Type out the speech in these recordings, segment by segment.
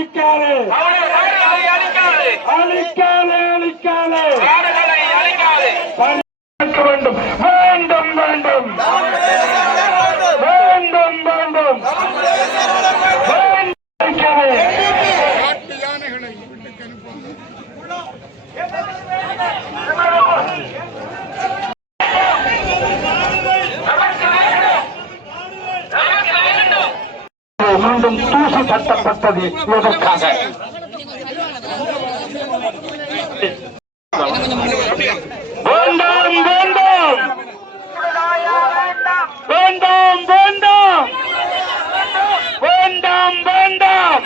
அழிக்காதே அழிக்காதே அழிக்காதே வேண்டும் வேண்டும் வேண்டும் வேண்டும் வேண்டும் காட்டு யானைகளை வீட்டுக்கு மீண்டும் தூசி தட்டப்பட்டது எதற்காக? வேண்டாம் வேண்டாம் வேண்டாம் வேண்டாம் வேண்டாம் வேண்டாம்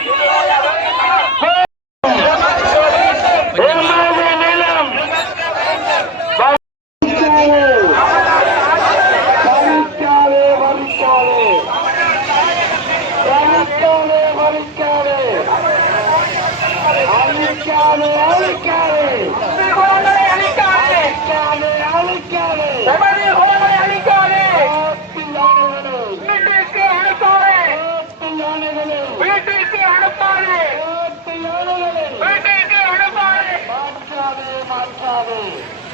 எமது நிலம் வரிக்காதே வரிக்காதே வரிக்காதே வரிக்காதே அழிக்காதே அழிக்காதே அழிக்காதே அழிக்காதே வீட்டுக்கு அனுப்பாதே வீட்டுக்கு அனுப்பாதே மாற்றாதே மாற்றாதே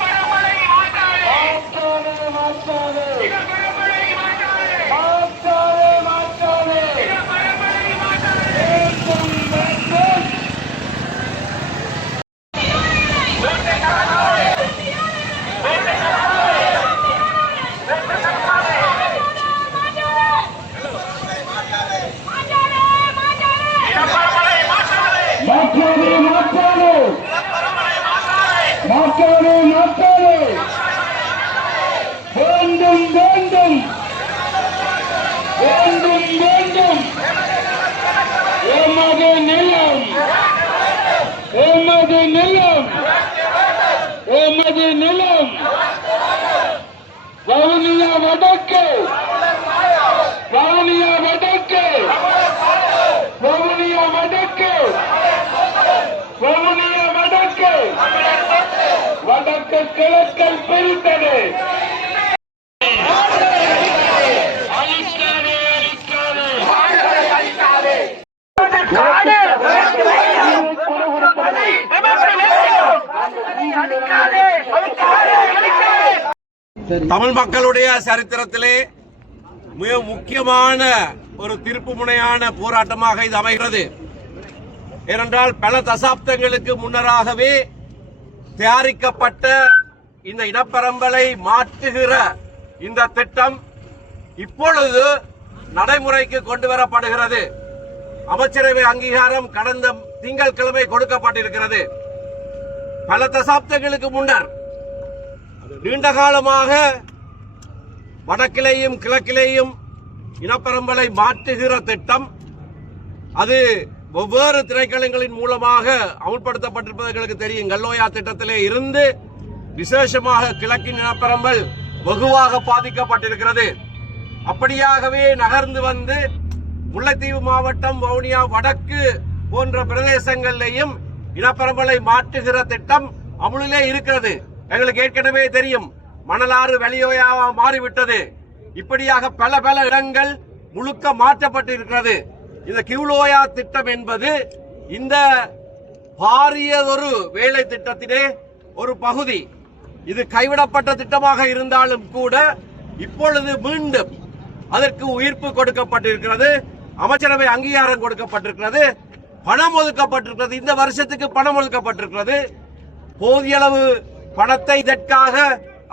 பரமலை மாற்றாதே மாற்றாதே பரமலை மாற்றாதே மாற்றாதே மாற்றாதே பரமலை மாற்றாதே மாற்றாதே மாற்றாதே வேண்டும் வேண்டும் வேண்டும் வேண்டும் எமது நிலம் எமது நிலம் எமது நிலம் வவுனியா வடக்கு வவுனியா வடக்கு வவுனியா வடக்கு வவுனியா வடக்கு வடக்கு கிழக்கை பிரித்தது தமிழ் மக்களுடைய சரித்திரத்திலே மிக முக்கியமான ஒரு திருப்பு முனையான போராட்டமாக இது அமைகிறது. ஏனென்றால் பல தசாப்தங்களுக்கு முன்னராகவே தயாரிக்கப்பட்ட இந்த இனப்பரம்பலை மாற்றுகிற இந்த திட்டம் இப்பொழுது நடைமுறைக்கு கொண்டு வரப்படுகிறது. அமைச்சரவை அங்கீகாரம் கடந்த திங்கட்கிழமை கொடுக்கப்பட்டிருக்கிறது. பல தசாப்தங்களுக்கு முன்னர் நீண்ட காலமாக வடக்கிலேயும் கிழக்கிலேயும் இனப்பரம்பலை மாற்றுகிற திட்டம் அது வெவ்வேறு திணைக்களங்களின் மூலமாக அமுல்படுத்தப்பட்டிருப்பது எங்களுக்கு தெரியும். கல்லோயா திட்டத்திலே இருந்து விசேஷமாக கிழக்கின் இனப்பரம்பல் வெகுவாக பாதிக்கப்பட்டிருக்கிறது. அப்படியாகவே நகர்ந்து வந்து முல்லைத்தீவு மாவட்டம் வவுனியா வடக்கு போன்ற பிரதேசங்களிலேயும் இனப்பரம்பலை மாற்றுகிற திட்டம் அமுலிலே இருக்கிறது. எங்களுக்கு ஏற்கனவே தெரியும், மணலாறு வெளியோயாவா மாறிவிட்டது. இப்படியாக பல பல இடங்கள் முழுக்க மாற்றப்பட்டிருக்கிறது. இந்த கிவுலோயா திட்டம் என்பது இந்த பாரியதொரு வேலை திட்டத்திலே ஒரு பகுதி. இது கைவிடப்பட்ட திட்டமாக இருந்தாலும் கூட இப்பொழுது மீண்டும் அதற்கு உயிர்ப்பு கொடுக்கப்பட்டிருக்கிறது. அமைச்சரவை அங்கீகாரம் கொடுக்கப்பட்டிருக்கிறது. பணம் ஒதுக்கப்பட்டிருக்கிறது. இந்த வருஷத்துக்கு பணம் ஒதுக்கப்பட்டிருக்கிறது. போதிய அளவு பணத்தை இதற்காக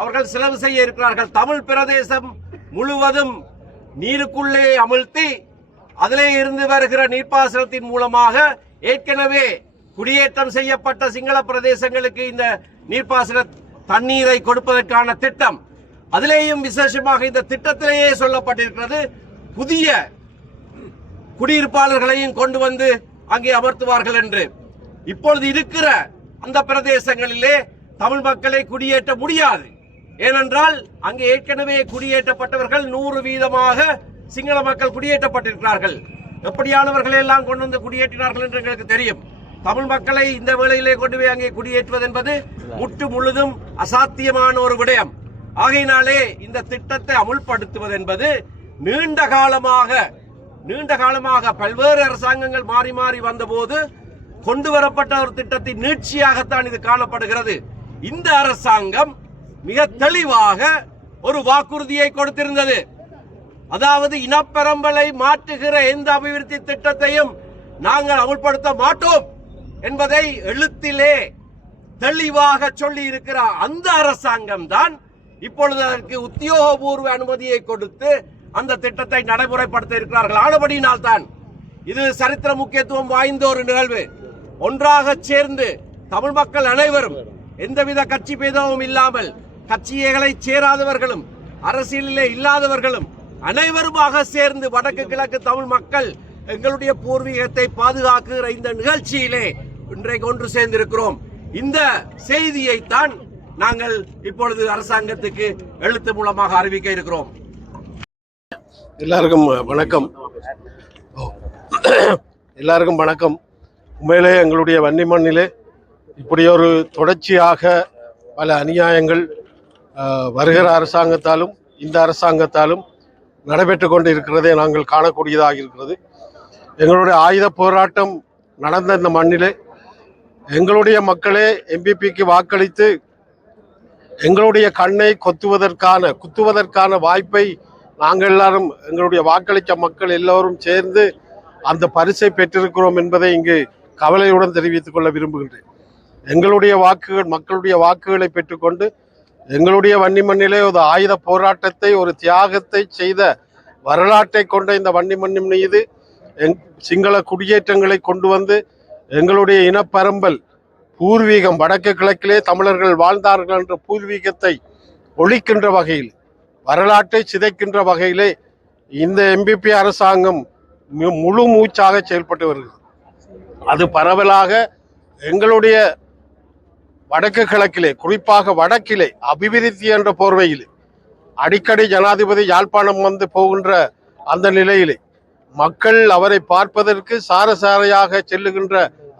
அவர்கள் செலவு செய்ய இருக்கிறார்கள். தமிழ் பிரதேசம் முழுவதும் நீருக்குள்ளே அமிழ்த்தி அதிலே இருந்து வருகிற நீர்ப்பாசனத்தின் மூலமாக ஏற்கனவே குடியேற்றம் செய்யப்பட்ட சிங்கள பிரதேசங்களுக்கு இந்த நீர்ப்பாசன தண்ணீரை கொடுப்பதற்கான திட்டம். அதிலேயும் விசேஷமாக இந்த திட்டத்திலேயே சொல்லப்பட்டிருக்கிறது, புதிய குடியிருப்பாளர்களையும் கொண்டு வந்து அங்கே அமர்த்துவார்கள் என்று. இப்பொழுது இருக்கிற அந்த பிரதேசங்களிலே தமிழ் மக்களை குடியேற்ற முடியாது. ஏனென்றால் அங்கே ஏற்கனவே குடியேற்றப்பட்டவர்கள் 100% சிங்கள மக்கள் குடியேற்றப்பட்டிருக்கிறார்கள். எப்படியானவர்களை எல்லாம் கொண்டு வந்து குடியேற்றினார்கள் என்று எங்களுக்கு தெரியும். தமிழ் மக்களை இந்த வேளையிலே கொண்டு போய் அங்கே குடியேற்றுவது என்பது முற்று முழுதும் அசாத்தியமான ஒரு விடயம். ஆகையினாலே இந்த திட்டத்தை அமுல்படுத்துவது என்பது நீண்ட காலமாக நீண்ட காலமாக பல்வேறு அரசாங்கங்கள் மாறி மாறி வந்தபோது கொண்டு வரப்பட்ட ஒரு திட்டத்தின் நீட்சியாகத்தான் இது காணப்படுகிறது. இந்த அரசாங்கம் மிக தெளிவாக ஒரு வாக்குறுதியை கொடுத்திருந்தது. அதாவது இனப்பெரம்பலை மாற்றுகிற எந்த அபிவிருத்தி திட்டத்தையும் நாங்கள் அமுல்படுத்த மாட்டோம் என்பதை எழுத்திலே தெளிவாக சொல்லி இருக்கிற அந்த அரசாங்கம் தான் இப்பொழுது அதற்கு உத்தியோகபூர்வ அனுமதியை கொடுத்து அந்த திட்டத்தை நடைமுறைப்படுத்த இருக்கிறார்கள். ஆனபடியினால் தான் இது சரித்திர முக்கியத்துவம் வாய்ந்த ஒரு நிகழ்வு. ஒன்றாக சேர்ந்து தமிழ் மக்கள் அனைவரும் எந்தவித கட்சி பேதமும் இல்லாமல் கட்சிகளை சேராதவர்களும் அரசியலிலே இல்லாதவர்களும் அனைவருமாக சேர்ந்து வடக்கு கிழக்கு தமிழ் மக்கள் எங்களுடைய பூர்வீகத்தை பாதுகாக்குகிற இந்த நிகழ்ச்சியிலே இன்றைக்கு ஒன்று சேர்ந்திருக்கிறோம். இந்த செய்தியைத்தான் நாங்கள் இப்பொழுது அரசாங்கத்துக்கு எழுத்து மூலமாக அறிவிக்க இருக்கிறோம். எல்லாருக்கும் வணக்கம். உண்மையிலே எங்களுடைய வன்னி மண்ணிலே இப்படி ஒரு தொடர்ச்சியாக பல அநியாயங்கள் வருகிற அரசாங்கத்தாலும் இந்த அரசாங்கத்தாலும் நடைபெற்று கொண்டு இருக்கிறதை நாங்கள் காணக்கூடியதாக இருக்கிறது. எங்களுடைய ஆயுத போராட்டம் நடந்த இந்த மண்ணிலே எங்களுடைய மக்களே எம்பிபிக்கு வாக்களித்து எங்களுடைய கண்ணை குத்துவதற்கான வாய்ப்பை நாங்கள் எல்லாரும் எங்களுடைய வாக்களித்த மக்கள் எல்லோரும் சேர்ந்து அந்த பரிசை பெற்றிருக்கிறோம் என்பதை இங்கு கவலையுடன் தெரிவித்துக் கொள்ள விரும்புகின்றேன். எங்களுடைய வாக்குகள் மக்களுடைய வாக்குகளை பெற்றுக்கொண்டு எங்களுடைய வன்னி மண்ணிலே ஒரு ஆயுத போராட்டத்தை ஒரு தியாகத்தை செய்த வரலாற்றை கொண்ட இந்த வன்னி மண்ணின் மீது சிங்கள குடியேற்றங்களை கொண்டு வந்து எங்களுடைய இனப்பரம்பல் பூர்வீகம் வடக்கு கிழக்கிலே தமிழர்கள் வாழ்ந்தார்கள் என்ற பூர்வீகத்தை ஒழிக்கின்ற வகையில் வரலாற்றை சிதைக்கின்ற வகையிலே இந்த எம்பிபி அரசாங்கம் முழு மூச்சாக செயல்பட்டு வருகிறது. அது பரவலாக எங்களுடைய வடக்கு கிழக்கிலே குறிப்பாக வடக்கிலே அபிவிருத்தி என்ற போர்வையிலே அடிக்கடி ஜனாதிபதி யாழ்ப்பாணம் வந்து போகின்ற அந்த நிலையிலே மக்கள் அவரை பார்ப்பதற்கு சாரசாரையாக செல்லுகின்ற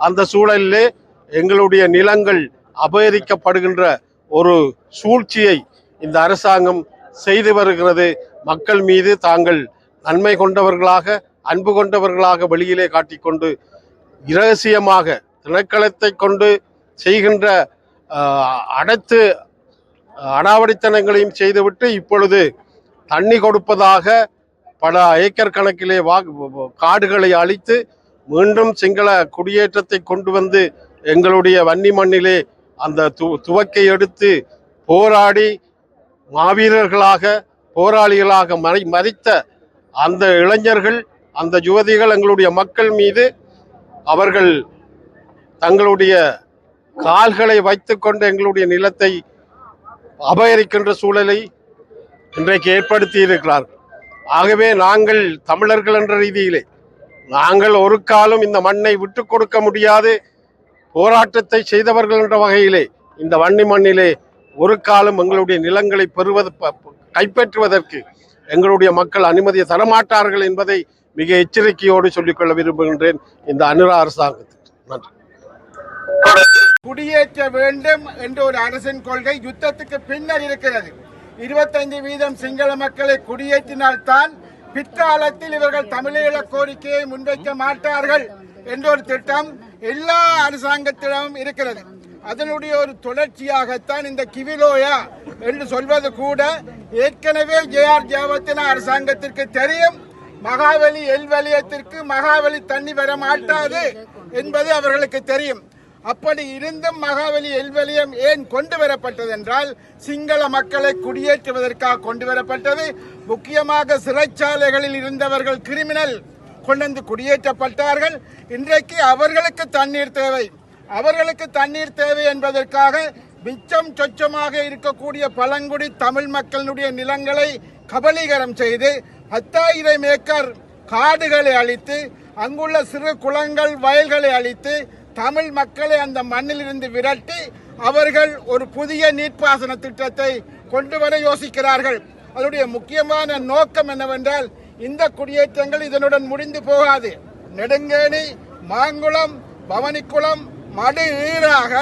அந்த சூழலிலே எங்களுடைய நிலங்கள் அபகரிக்கப்படுகின்ற ஒரு சூழ்ச்சியை இந்த அரசாங்கம் செய்து வருகிறது. மக்கள் மீது தாங்கள் நன்மை கொண்டவர்களாக அன்பு கொண்டவர்களாக வெளியிலே காட்டிக்கொண்டு இரகசியமாக திணைக்களத்தை கொண்டு செய்கின்ற அனைத்து அடாவடித்தனங்களையும் செய்துவிட்டு இப்பொழுது தண்ணி கொடுப்பதாக பல ஏக்கர் கணக்கிலே காடுகளை அழித்து மீண்டும் சிங்கள குடியேற்றத்தை கொண்டு வந்து எங்களுடைய வன்னி மண்ணிலே அந்த துவக்கை எடுத்து போராடி மாவீரர்களாக போராளிகளாக மறித்த அந்த இளைஞர்கள் அந்த யுவதிகள் எங்களுடைய மக்கள் மீது அவர்கள் தங்களுடைய கால்களை வைத்துக்கொண்டு எங்களுடைய நிலத்தை அபகரிக்கின்ற சூழலை இன்றைக்கு ஏற்படுத்தி இருக்கிறார்கள். ஆகவே நாங்கள் தமிழர்கள் என்ற ரீதியிலே நாங்கள் ஒரு காலம் இந்த மண்ணை விட்டு கொடுக்க முடியாது போராட்டத்தை செய்தவர்கள் என்ற வகையிலே இந்த வன்னி மண்ணிலே ஒரு காலம் எங்களுடைய நிலங்களை கைப்பற்றுவதற்கு எங்களுடைய மக்கள் அனுமதியை தரமாட்டார்கள் என்பதை மிக எச்சரிக்கையோடு சொல்லிக்கொள்ள விரும்புகின்றேன் இந்த அனுரா அரசாங்கத்துக்கு. நன்றி. குடியேற்ற வேண்டும் என்ற ஒரு அரசின் கொள்கை யுத்தத்துக்கு பின்னர் இருக்கிறது. 25% சிங்கள மக்களை குடியேற்றினால்தான் பிற்காலத்தில் இவர்கள் தமிழீழ கோரிக்கையை முன்வைக்க மாட்டார்கள் என்ற ஒரு திட்டம் எல்லா அரசாங்கத்திடமும் இருக்கிறது. அதனுடைய ஒரு தொடர்ச்சியாகத்தான் இந்த கிவிலோயா என்று சொல்வது கூட ஏற்கனவே ஜேஆர் ஜெயவர்தன அரசாங்கத்திற்கு தெரியும். மகாவலி எல்வலியத்திற்கு மகாவலி தண்ணி வர மாட்டாது என்பது அவர்களுக்கு தெரியும். அப்படி இருந்தும் மகாவலி எல்வலியம் ஏன் கொண்டு வரப்பட்டது என்றால் சிங்கள மக்களை குடியேற்றுவதற்காக கொண்டு வரப்பட்டது. முக்கியமாக சிறைச்சாலைகளில் இருந்தவர்கள் கிரிமினல் கொண்டு குடியேற்றப்பட்டார்கள். இன்றைக்கு அவர்களுக்கு தண்ணீர் தேவை என்பதற்காக மிச்சம் சொச்சமாக இருக்கக்கூடிய பழங்குடி தமிழ் மக்களுடைய நிலங்களை கபலீகரம் செய்து 10,000 ஏக்கர் காடுகளை அழித்து அங்குள்ள சிறு குளங்கள் வயல்களை அழித்து தமிழ் மக்களை அந்த மண்ணில் இருந்து விரட்டி அவர்கள் ஒரு புதிய நீர்ப்பாசன திட்டத்தை கொண்டு வர யோசிக்கிறார்கள். அதனுடைய முக்கியமான நோக்கம் என்னவென்றால் இந்த குடியேற்றங்கள் இதனுடன் முடிந்து போகாது. நெடுங்கேணி, மாங்குளம், பவனிக்குளம், மடு ஈராக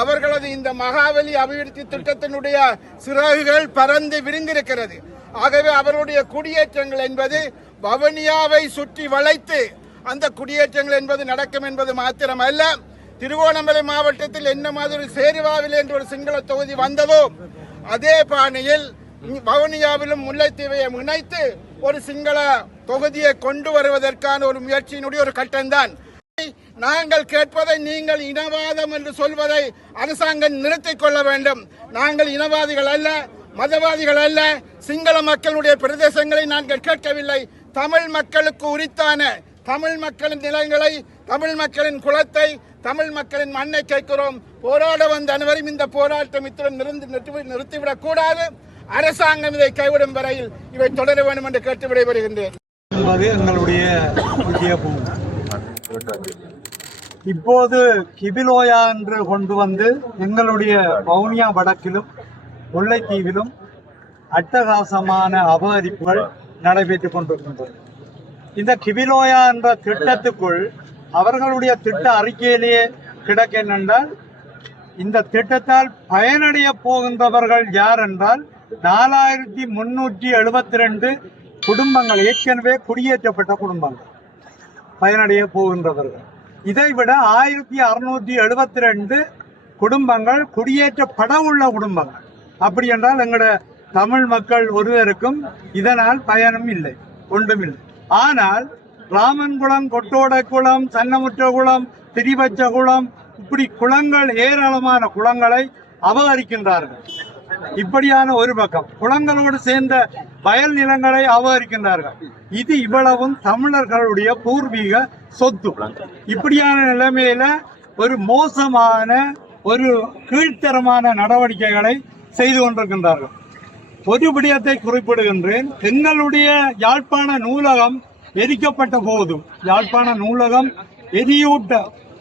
அவர்களது இந்த மகாவலி அபிவிருத்தி திட்டத்தினுடைய சிறகுகள் பறந்து விரிந்திருக்கிறது. ஆகவே அவருடைய குடியேற்றங்கள் என்பது வவுனியாவை சுற்றி வளைத்து அந்த குடியேற்றங்கள் என்பது நடக்கும் என்பது மாத்திரமல்ல, திருகோணமலை மாவட்டத்தில் என்ன மாதிரி சேருவாவில் என்ற ஒரு சிங்கள தொகுதி வந்ததோ அதே பாணியில் வவுனியாவிலும் முல்லைத்தீவையை இணைத்து ஒரு சிங்கள தொகுதியை கொண்டு வருவதற்கான ஒரு முயற்சியினுடைய ஒரு கட்டம்தான். நாங்கள் கேட்பதை நீங்கள் இனவாதம் என்று சொல்வதை அரசாங்கம் நிறுத்திக் கொள்ள வேண்டும். நாங்கள் இனவாதிகள் அல்ல, மதவாதிகள் அல்ல. சிங்கள மக்களுடைய பிரதேசங்களை நாங்கள் கேட்கவில்லை. தமிழ் மக்களுக்கு உரித்தான தமிழ் மக்களின் நிலங்களை, தமிழ் மக்களின் குலத்தை, தமிழ் மக்களின் மண்ணை கேட்கிறோம். போராட வந்த அனைவரும் இந்த போராட்டம் இத்துடன் நிறுத்திவிடக் கூடாது. அரசாங்கம் இதை கைவிடும் வரையில் இவை தொடர வேண்டும் என்று கேட்டு விடைபெறுகின்றேன் என்பது எங்களுடைய விஜயபூமி. இப்போது கிபிலோயா என்று கொண்டு வந்து எங்களுடைய வவுனியா வடக்கிலும் முல்லைத்தீவிலும் அட்டகாசமான அபகரிப்புகள் நடைபெற்றுக் கொண்டிருக்கின்றன. இந்த கிபிலோயா என்ற திட்டத்துக்குள் அவர்களுடைய திட்ட அறிக்கையிலேயே கிடக்க என்னென்றால், இந்த திட்டத்தால் பயனடைய போகின்றவர்கள் யார் என்றால் 4372 குடும்பங்கள், ஏற்கனவே குடியேற்றப்பட்ட குடும்பங்கள் பயனடைய போகின்றவர்கள். இதைவிட 1672 குடும்பங்கள் குடியேற்றப்பட உள்ள குடும்பங்கள். அப்படி என்றால் எங்களோட தமிழ் மக்கள் ஒருவருக்கும் இதனால் பயனும் இல்லை, ஒன்றுமில்லை. ஆனால் ராமன்குளம், கொட்டோடக்குளம், சன்னமுற்றகுளம், திரிவச்சகுளம், இப்படி குளங்கள், ஏராளமான குளங்களை அபகரிக்கின்றார்கள். இப்படியான ஒரு பக்கம் குளங்களோடு சேர்ந்த வயல் நிலங்களை அபகரிக்கின்றார்கள். இது இவ்வளவும் தமிழர்களுடைய பூர்வீக சொத்து. இப்படியான நிலைமையில ஒரு மோசமான, ஒரு கீழ்த்தரமான நடவடிக்கைகளை செய்து கொண்டிருக்கின்றார்கள். ஒரு விடயத்தை குறிப்பிடுகின்றேன். எங்களுடைய யாழ்ப்பாண நூலகம் எரிக்கப்பட்ட போது, யாழ்ப்பாண நூலகம் எரியூட்ட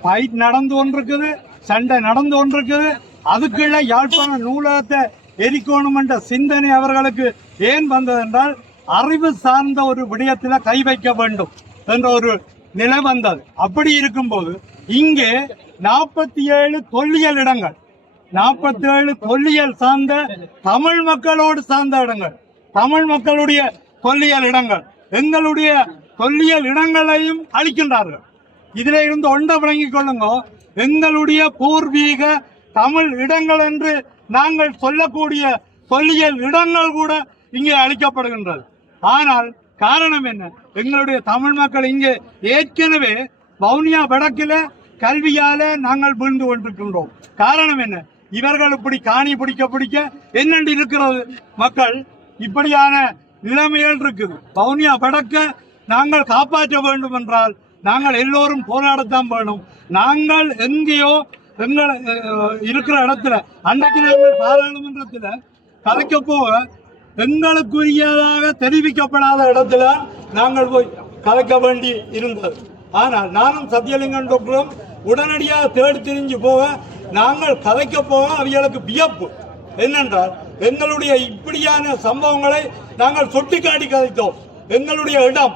ஃபைட் நடந்து கொண்டிருக்குது, சண்டை நடந்து கொண்டிருக்குது. அதுக்குள்ள யாழ்ப்பாண நூலகத்தை எரிக்கணும் என்ற சிந்தனை அவர்களுக்கு ஏன் வந்ததென்றால், அறிவு சார்ந்த ஒரு விடயத்தில் கை வைக்க வேண்டும் என்ற ஒரு நிலை வந்தது. அப்படி இருக்கும்போது இங்கே 47 தொல்லியல் இடங்கள், 47 தொல்லியல் சார்ந்த தமிழ் மக்களோடு சார்ந்த இடங்கள், தமிழ் மக்களுடைய தொல்லியல் இடங்கள், எங்களுடைய தொல்லியல் இடங்களையும் அளிக்கின்றார்கள். இதில் இருந்து ஒன்றை விளங்கிக் கொள்ளுங்க, எங்களுடைய பூர்வீக தமிழ் இடங்கள் என்று நாங்கள் சொல்லக்கூடிய தொல்லியல் இடங்கள் கூட இங்கே அளிக்கப்படுகின்றது. ஆனால் காரணம் என்ன? எங்களுடைய தமிழ் மக்கள் இங்கே ஏற்கனவே வவுனியா வடக்கில கல்வியால நாங்கள் வீழ்ந்து கொண்டிருக்கின்றோம். காரணம் என்ன? இவர்கள் இப்படி காணி பிடிக்க என்னென்று இருக்கிறது மக்கள், இப்படியான நிலைமைகள் இருக்குது. வவுனியா வடக்க நாங்கள் காப்பாற்ற வேண்டும் என்றால் நாங்கள் எல்லோரும் போராடத்தான் வேணும். நாங்கள் எங்கேயோ எங்களை இருக்கிற இடத்துல, அன்றைக்கு நாங்கள் பாராளுமன்றத்தில் கலைக்க போக எங்களுக்குரியதாக தெரிவிக்கப்படாத இடத்துல நாங்கள் போய் கலைக்க வேண்டி இருந்தது. ஆனால் நானும் சத்தியலிங்கம் டாக்டரும் உடனடியாக தேடி தெரிஞ்சு போக, நாங்கள் கலைக்க போக அவர்களுக்கு வியப்பு என்னென்றால், எங்களுடைய இப்படியான சம்பவங்களை நாங்கள் சுட்டிக்காட்டி கதைத்தோம். எங்களுடைய இடம்,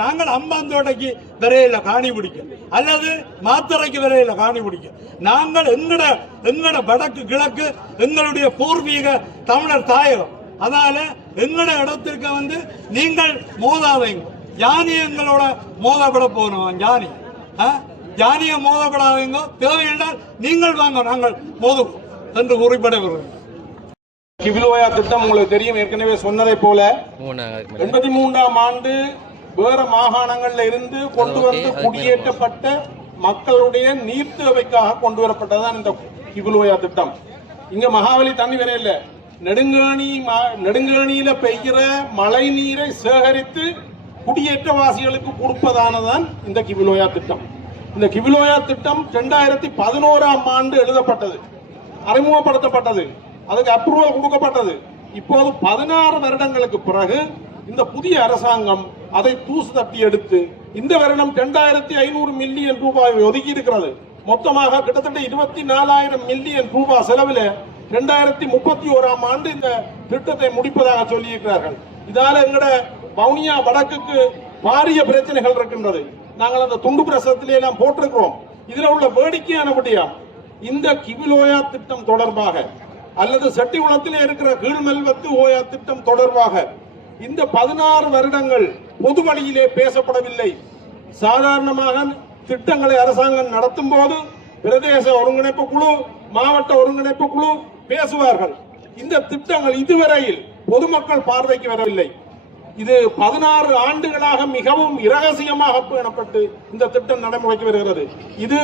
நாங்கள் அம்பாந்தோட்டைக்கு விரையில காணி பிடிக்க, அல்லது மாத்தறைக்கு விரையில காணி பிடிக்க. நாங்கள் எங்கட வடக்கு கிழக்கு எங்களுடைய பூர்வீக தமிழர் தாயகம். அதனால எங்கட இடத்திற்கு வந்து நீங்கள் மோதாதீங்க. ஜானி எங்களோட மோதப்பட போகணும். ஜானிய மோதப்படாதீங்க. தேவை என்றால் நீங்கள் வாங்க, நாங்கள் மோதுவோம் என்று குறிப்பிட வருகிறோம். கிபிலோயா திட்டம் உங்களுக்கு தெரியும், ஏற்கனவே சொன்னதை போல 83ஆம் ஆண்டு வேற மாகாணங்கள்ல இருந்து கொண்டு வந்து குடியேற்றப்பட்ட மக்களுடைய நீர் தேவைக்காக கொண்டு வரப்பட்டதுதான் இந்த கிபிலோயா திட்டம். இங்க மகாவலி தண்ணி வேற இல்ல, நெடுங்கேணியில பெய்கிற மழை நீரை சேகரித்து குடியேற்றவாசிகளுக்கு கொடுப்பதானதான் இந்த கிபிலோயா திட்டம். இந்த கிபிலோயா திட்டம் 2011ஆம் ஆண்டு எழுதப்பட்டது, அறிமுகப்படுத்தப்பட்டது, அதுக்கு அப்ரூவல் கொடுக்கப்பட்டது. இப்போது 16 வருடங்களுக்கு பிறகு இந்த புதிய அரசாங்கம் அதை தூசு தட்டி எடுத்து இந்த வருடம் 2500 மில்லியன் ரூபாய் ஒதுக்கி இருக்கிறது. மொத்தமாக கிட்டத்தட்ட 24,000 மில்லியன் ரூபாய் செலவில் 2031ஆம் ஆண்டு இந்த திட்டத்தை முடிப்பதாக சொல்லி இருக்கிறார்கள். இதால எங்கட வவுனியா வடக்குக்கு பாரிய பிரச்சனைகள் இருக்கின்றது. நாங்கள் அந்த துண்டு பிரசத்திலே எல்லாம் போட்டிருக்கிறோம். இதுல உள்ள வேடிக்கையான விடயம், இந்த கிபிலோயா திட்டம் தொடர்பாக அல்லது செட்டிகுளத்திலே இருக்கிற கீழ்மெல்வத்து ஓயா திட்டம் தொடர்பாக இந்த 16 வருடங்கள் பொது வழியிலே பேசப்படவில்லை. சாதாரணமாக திட்டங்களை அரசாங்கம் நடத்தும் போது பிரதேச ஒருங்கிணைப்பு குழு, மாவட்ட ஒருங்கிணைப்பு குழு பேசுவார்கள். இந்த திட்டங்கள் இதுவரையில் பொதுமக்கள் பார்வைக்கு வரவில்லை. இது 16 ஆண்டுகளாக மிகவும் இரகசியமாக பேணப்பட்டு இந்த திட்டம் நடைமுறைக்கு வருகிறது. இது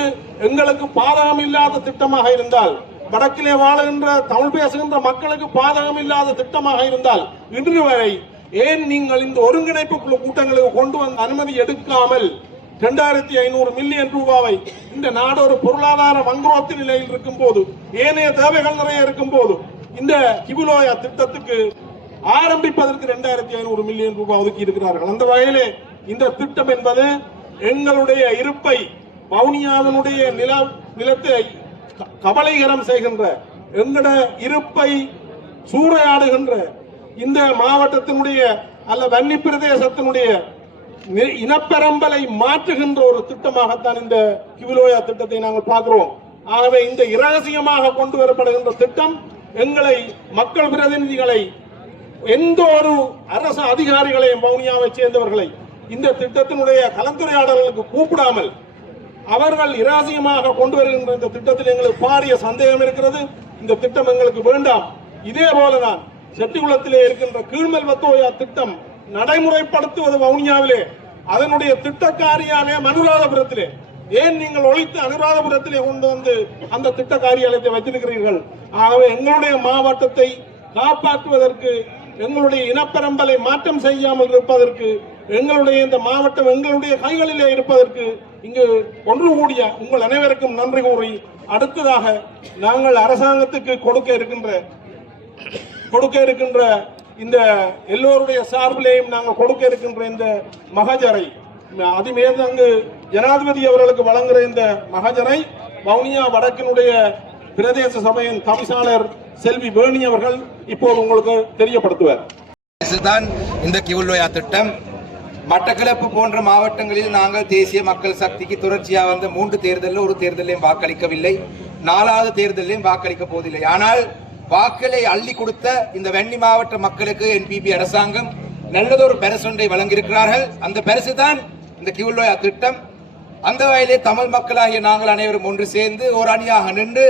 எங்களுக்கு பாதகம் இல்லாத திட்டமாக இருந்தால், வடக்கிலே வாழுகின்ற தமிழ் பேசுகின்ற மக்களுக்கு பாதகம் இல்லாத திட்டமாக இருந்தால், இன்று வரை ஏன் நீங்கள் இந்த ஒருங்கிணைப்பு குழு கூட்டங்களுக்கு கொண்டு வந்து அனுமதி எடுக்காமல் 2500 மில்லியன் ரூபாவை இந்த நாடு ஒரு பொருளாதார வங்குரோத்து நிலையில் இருக்கும் போது, ஏனைய தேவைகள் நிறைய இருக்கும் போது, இந்த கிபிலோயா திட்டத்துக்கு ஆரம்பிப்பதற்கு 2500 மில்லியன் ரூபாய் ஒதுக்கி இருக்கிறார்கள். அந்த வகையிலே இந்த திட்டம் என்பது எங்களுடைய இருப்பை, வவுனியாவினுடைய நிலத்தை கபலீகரம் செய்கின்ற, எங்களோட இருப்பை சூறையாடுகின்ற, இந்த மாவட்டத்தினுடைய அல்ல வன்னி பிரதேசத்தினுடைய இனப்பெரம்பலை மாற்றுகின்ற ஒரு திட்டமாகத்தான் இந்த கிபிலோயா திட்டத்தை நாங்கள் பார்க்கிறோம். ஆகவே இந்த இரகசியமாக கொண்டு வரப்படுகின்ற திட்டம் எங்களை, மக்கள் பிரதிநிதிகளை, எந்த ஒரு அரசு அதிகாரிகளையும், வவுனியாவை சேர்ந்தவர்களை இந்த திட்டத்தினுடைய கலந்துரையாடல்களுக்கு கூப்பிடாமல் அவர்கள் இரகசியமாக கொண்டு வருகின்ற இந்த திட்டத்தில் எங்களுக்கு பாரிய சந்தேகம் இருக்கிறது. இந்த திட்டம் எங்களுக்கு வேண்டாம். இதே போலதான் செட்டிகுளத்திலே இருக்கின்ற கீழ்மெல்வத்தோயா திட்டம் நடைமுறைப்படுத்துவது வவுனியாவிலே, அதனுடைய திட்ட காரியாலயம் அனுராதபுரத்திலே. ஏன் நீங்கள் ஒழித்து அனுராதபுரத்திலே கொண்டு வந்து அந்த திட்ட காரியாலயத்தை வைத்திருக்கிறீர்கள்? ஆகவே எங்களுடைய மாவட்டத்தை காப்பாற்றுவதற்கு, எங்களுடைய இனப்பெரம்பலை மாற்றம் செய்யாமல் இருப்பதற்கு, எங்களுடைய இந்த மாவட்டம் எங்களுடைய கைகளிலே இருப்பதற்கு இங்கு ஒன்று கூடிய உங்கள் அனைவருக்கும் நன்றி கூறி, அடுத்ததாக நாங்கள் அரசாங்கத்துக்கு கொடுக்க இருக்கின்ற இந்த எல்லோருடைய சார்பிலேயும் நாங்கள் கொடுக்க இருக்கின்ற இந்த மகஜரை, அதிமேதங்கு ஜனாதிபதி அவர்களுக்கு வழங்குகிற இந்த மகஜரை வவுனியா வடக்கினுடைய பிரதேச சபையின் தவிசாளர் செல்வி வேணி அவர்கள் இப்போது உங்களுக்கு தெரியப்படுத்துவார். இந்த கிபிலோயா திட்டம் மட்டக்களப்பு போன்ற மாவட்டங்களில் நாங்கள் தேசிய மக்கள் சக்திக்கு தொடர்ச்சியாக வந்த 3 தேர்தலில் ஒரு தேர்தலையும் வாக்களிக்கவில்லை, 4வது தேர்தலையும் வாக்களிக்க போவதில்லை. ஆனால் வாக்களை அள்ளி கொடுத்த இந்த வன்னி மாவட்ட மக்களுக்கு என்பிபி அரசாங்கம் நல்லதொரு பரிசொன்றை வழங்கியிருக்கிறார்கள். அந்த பரிசு தான் இந்த கிபிலோயா திட்டம். அந்த வகையிலே தமிழ் மக்களாகிய நாங்கள் அனைவரும் ஒன்று சேர்ந்து ஒரு அணியாக நின்று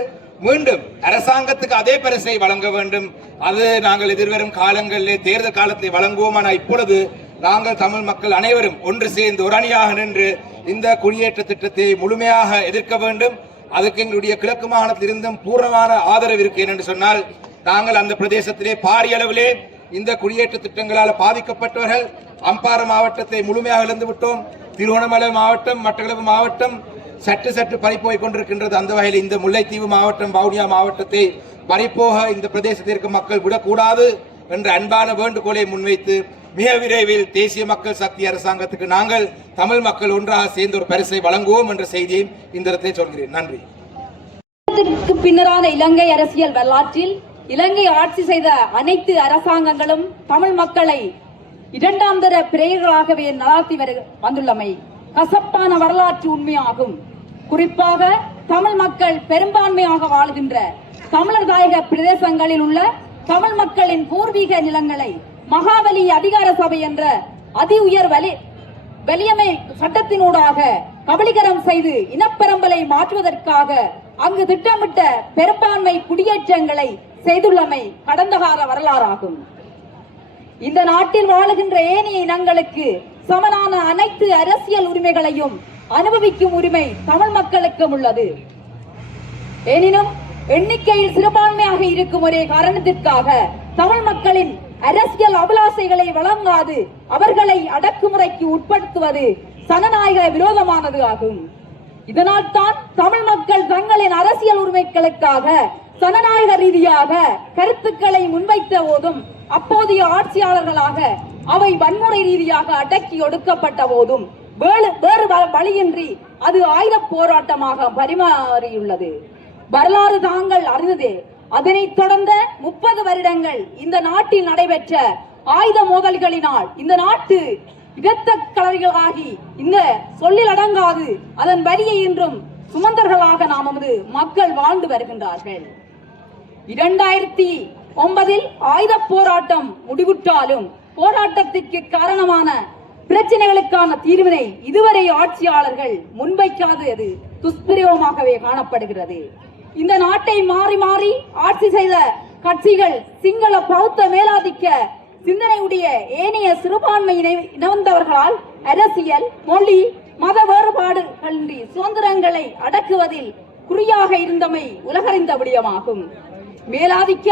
மீண்டும் அரசாங்கத்துக்கு அதே பரிசை வழங்க வேண்டும். அது நாங்கள் எதிர்வரும் காலங்களிலே தேர்தல் காலத்தை வழங்குவோம். ஆனால் இப்பொழுது நாங்கள் தமிழ் மக்கள் அனைவரும் ஒன்று சேர்ந்து ஒரு அணியாக நின்று இந்த குடியேற்ற திட்டத்தை முழுமையாக எதிர்க்க வேண்டும். அதுக்கு எங்களுடைய கிழக்கு மாகாணத்தில் இருந்தும் பூர்ணமான ஆதரவு இருக்கு. என்று சொன்னால் நாங்கள் அந்த பிரதேசத்திலே பாரிய அளவிலே இந்த குடியேற்ற திட்டங்களால் பாதிக்கப்பட்டவர்கள், அம்பாறை மாவட்டத்தை முழுமையாக இழந்து விட்டோம். திருகோணமலை மாவட்டம், மட்டக்களப்பு மாவட்டம் சற்று பறிப்போய் கொண்டிருக்கின்றது. அந்த வகையில் இந்த முல்லைத்தீவு மாவட்டம், வவுனியா மாவட்டத்தை பறிப்போக இந்த பிரதேசத்திற்கு மக்கள் விடக்கூடாது என்ற அன்பான வேண்டுகோளை முன்வைத்து மிக விரைவில் தேசிய மக்கள் சக்தி அரசாங்கத்துக்கு நாங்கள் தமிழ் மக்கள் ஒன்றாக சேர்ந்து ஒரு பரிசை வழங்குவோம் என்ற செய்தியை இந்த இடத்தை சொல்கிறேன். நன்றி. பின்னரான இலங்கை அரசியல் வரலாற்றில் இலங்கை ஆட்சி செய்த அனைத்து அரசாங்கங்களும் தமிழ் மக்களை இரண்டாம் தர பிறைகளாகவே நடாத்தி வந்துள்ளமை கசப்பான வரலாற்று உண்மையாகும். குறிப்பாக தமிழ் மக்கள் பெரும்பான்மையாக வாழ்கின்ற தமிழர் தாயக பிரதேசங்களில் உள்ள தமிழ் மக்களின் பூர்வீக நிலங்களை மகாவலி அதிகார சபை என்ற அதி உயர் வலியமை சட்டத்தினூடாக கபலீகரம் செய்து இனப்பெரம்பலை மாற்றுவதற்காக அங்கு திட்டமிட்ட பெரும்பான்மை குடியேற்றங்களை செய்துள்ளமை கடந்த கால வரலாறாகும். இந்த நாட்டில் வாழுகின்ற ஏனைய இனங்களுக்கு சமனான அனைத்து அரசியல் உரிமைகளையும் அனுபவிக்கும் உரிமை தமிழ் மக்களுக்கும் உள்ளது. எனினும் எண்ணிக்கையில் சிறுபான்மையாக இருக்கும் ஒரே காரணத்திற்காக தமிழ் மக்களின் அரசியல் அபிலாசைகளை வழங்காது அவர்களை அடக்குமுறைக்கு உட்படுத்துவது சனநாயக விரோதமானது ஆகும். இதனால் தான் தமிழ் மக்கள் தங்களின் அரசியல் உரிமைகளுக்காக சனநாயக ரீதியாக கருத்துக்களை முன்வைத்த போதும், அப்போதைய ஆட்சியாளர்களாக அவை வன்முறை ரீதியாக அடக்கி ஒடுக்கப்பட்ட போதும் வேறு வழியின்றி அது ஆயுத போராட்டமாக பரிமாறியுள்ளது. வரலாறு தாங்கள் அறிந்ததே. அதனைத் தொடர்ந்த 30 வருடங்கள் இந்த நாட்டில் நடைபெற்ற ஆயுத மோதல்களினால் இந்த நாட்டு இரத்த கலரிகளாகி இந்த சொல்லில் அடங்காது அதன் வரியை இன்றும் சுமந்தர்களாக நமது மக்கள் வாழ்ந்து வருகின்றார்கள். 2009 ஆயுத போராட்டம் முடிவுற்றாலும் போராட்டத்திற்கு காரணமான பிரச்சனைகளுக்கான தீர்வினை இதுவரை ஆட்சியாளர்கள் முன்வைக்காதது துஷ்பிரயோகமாகவே காணப்படுகிறது. இந்த நாட்டை மாறி மாறி ஆட்சி செய்த கட்சிகள் சிங்கள பௌத்த மேலாதிக்க சிந்தனையுடைய ஏனைய சிறுபான்மை இனவந்தவர்களால் அரசியல், மொழி, மத வேறுபாடுகளின்றி சுதந்திரங்களை அடக்குவதில் குறியாக இருந்தமை உலகறிந்த விடயமாகும். மேலாதிக்க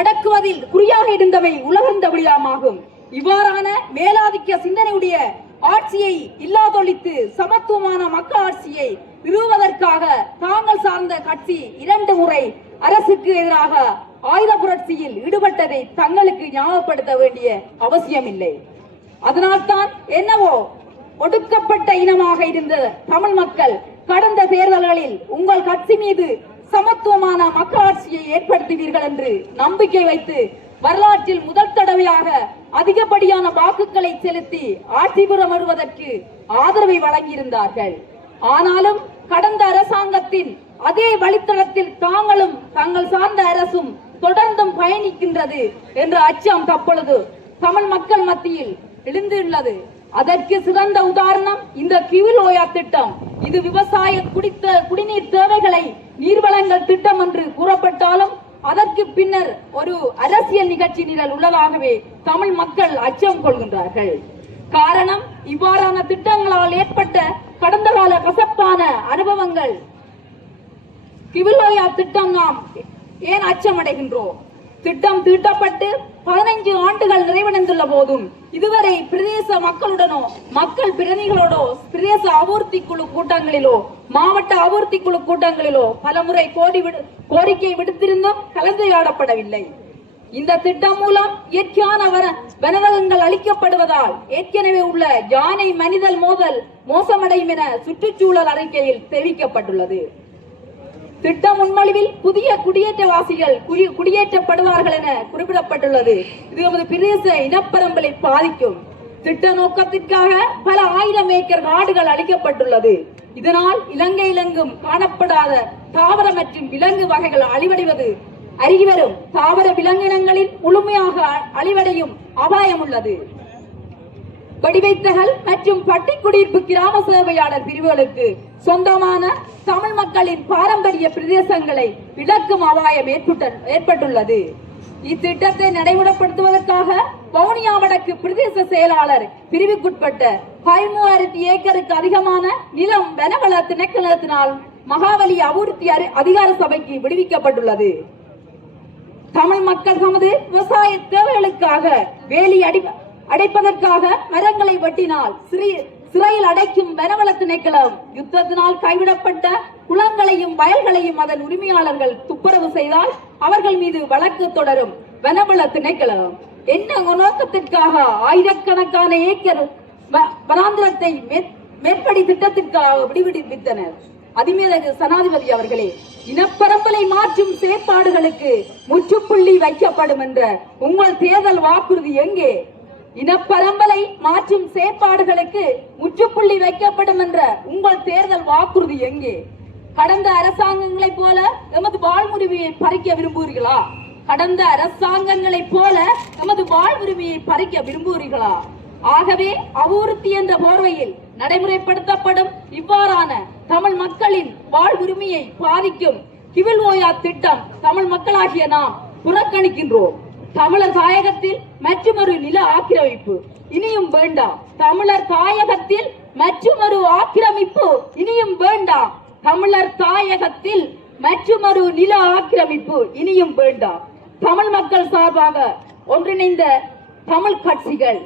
அடக்குவதில் குறியாக இருந்தமை உலகறிந்த விடயமாகும். இவ்வாறான மேலாதிக்க சிந்தனையுடைய ஆட்சியை இல்லாதொழித்து சமத்துவமான மக்கள் ஆட்சியை நிறுவுவதற்காக தாங்கள் சார்ந்த கட்சி 2 முறை அரசுக்கு எதிராக ஆயுத புரட்சியில் ஈடுபட்டதை தங்களுக்கு ஞாபகப்படுத்த வேண்டிய அவசியமில்லை. அதனால்தான் என்னவோ ஒடுக்கப்பட்ட இனமாக இருந்த தமிழ் மக்கள் கடந்த தேர்தல்களில் உங்கள் கட்சி மீது சமத்துவமான மக்களாட்சியை ஏற்படுத்துவீர்கள் என்று நம்பிக்கை வைத்து வரலாற்றில் முதல் தடவையாக அதிகப்படியான வாக்குகளை செலுத்தி ஆட்சி புறம் வருவதற்கு ஆதரவை வழங்கியிருந்தார்கள். ஆனாலும் கடந்த அரசாங்கத்தின் அதே வழித்தடத்தில் தாங்களும் தங்கள் சார்ந்த அரசும் தொடர்ந்தும் பயணிக்கின்றது என்ற அச்சம் தற்பொழுது தமிழ் மக்கள் மத்தியில் எழுந்துள்ளது. அதற்கு சிறந்த உதாரணம் இந்த கிவிலோயா திட்டம். இது விவசாய குடிநீர் தேவைகளை நீர்வளங்கள் திட்டம் என்று கூறப்பட்டாலும் அதற்கு பின்னர் ஒரு அரசியல் நிகழ்ச்சி நிரல் உள்ளதாகவே தமிழ் மக்கள் அச்சம் கொள்கின்றார்கள். காரணம், இவ்வாறான திட்டங்களால் ஏற்பட்ட கடந்த கால கசப்பான அனுபவங்கள். கிவிலோயா திட்டம் நாம் ஏன் அச்சமடைகின்றோம்? திட்டம் தீட்டப்பட்டு 15 ஆண்டுகள் நிறைவடைந்துள்ள போதும் இதுவரை பிரதேச மக்களுடனோ மக்கள் பிரதிகளோடோ பிரதேச அபிவிருத்தி குழு கூட்டங்களிலோ மாவட்ட அபிவிருத்தி குழு கூட்டங்களிலோ பலமுறை கோரிக்கை விடுத்திருந்தும் கலந்துரையாடப்படவில்லை. இந்த திட்டம் மூலம் இயற்கையான வனவளங்கள் அளிக்கப்படுவதால் ஏற்கனவே உள்ள யானை மனிதல் மோதல் மோசமடையும் என சுற்றுச்சூழல் அறிக்கையில் தெரிவிக்கப்பட்டுள்ளது. திட்ட முன்மொழிவில் புதிய குடியேற்றவாசிகள் குடியேற்றப்படுவார்கள் என குறிப்பிடப்பட்டுள்ளது. இது நமது பிரதேச இனப்பரம்பலை பாதிக்கும். திட்ட நோக்கத்திற்காக பல 1000 ஏக்கர் காடுகள் அளிக்கப்பட்டுள்ளது. இதனால் இலங்கையிலெங்கும் காணப்படாத தாவர மற்றும் விலங்கு வகைகள் அழிவடைவது அருகிவரும் தாவர விலங்கினங்களில் முழுமையாக அழிவடையும் அபாயம் உள்ளது. வெடிவைத்தகல் மற்றும் பட்டிக்குடியிருப்பு கிராம சேவையாளர் பிரிவுகளுக்கு சொந்தமான தமிழ் மக்களின் பாரம்பரிய பிரதேசங்களை இழக்கும் அபாயம் ஏற்பட்டுள்ளது. இத்திட்டத்தை நடைமுறைப்படுத்துவதற்காக வவுனியா வடக்கு பிரதேச செயலாளர் பிரிவுக்குட்பட்ட 13,000 ஏக்கருக்கு அதிகமான நிலம் வனவள திணைக்களத்தினால் மகாவலி அபிவிருத்தி அதிகார சபைக்கு விடுவிக்கப்பட்டுள்ளது. தமிழ் மக்கள் தமது விவசாய தேவைகளுக்காக வேலி அடைப்பதற்காக மரங்களை வெட்டினால் சிறையில் அடைக்கும் வனவள திணைக்களம் யுத்தத்தினால் கைவிடப்பட்ட குளங்களையும் வயல்களையும் அதன் உரிமையாளர்கள் துப்புரவு செய்தால் அவர்கள் மீது வழக்கு தொடரும் வனவள திணைக்களம். என்ன நோக்கத்திற்காக ஆயிரக்கணக்கான ஏக்கர் வனாந்திரத்தை மேற்படி திட்டத்திற்காக விடுவித்தனர்? அதிமேதகு சனாதிபதி அவர்களே, இனப்பரம்பலை மாற்றும் செயற்பாடுகளுக்கு முற்றுப்புள்ளி வைக்கப்படும் என்ற உங்கள் தேர்தல் வாக்குறுதி எங்கே? இனப்பரம்பலை மாற்றும் செயற்பாடுகளுக்கு முற்றுப்புள்ளி வைக்கப்படும் என்ற உங்கள் தேர்தல் வாக்குறுதி எங்கே? கடந்த அரசாங்கங்களைப் போல எமது வாழ்வுரிமையை பறிக்க விரும்புகிறீர்களா? கடந்த அரசாங்கங்களைப் போல எமது வாழ்வுரிமையை பறிக்க விரும்புகிறீர்களா? ஆகவே அபிவிருத்தி என்ற போர்வையில் நடைமுறைப்படுத்தப்படும் இவ்வாறான தமிழ் மக்களின் வாழ்வுரிமையை பாதிக்கும் கிவிலோயா திட்டம் தமிழ் மக்களாகிய நாம் புறக்கணிக்கின்றோம். தமிழர் தாயகத்தில் மற்றொரு நில ஆக்கிரமிப்பு இனியும் வேண்டாம். தமிழர் தாயகத்தில் மற்றொரு ஆக்கிரமிப்பு இனியும் வேண்டாம். தமிழர் தாயகத்தில் மற்றொரு நில ஆக்கிரமிப்பு இனியும் வேண்டாம். தமிழ் மக்கள் சார்பாக ஒன்றிணைந்த தமிழ் கட்சிகள்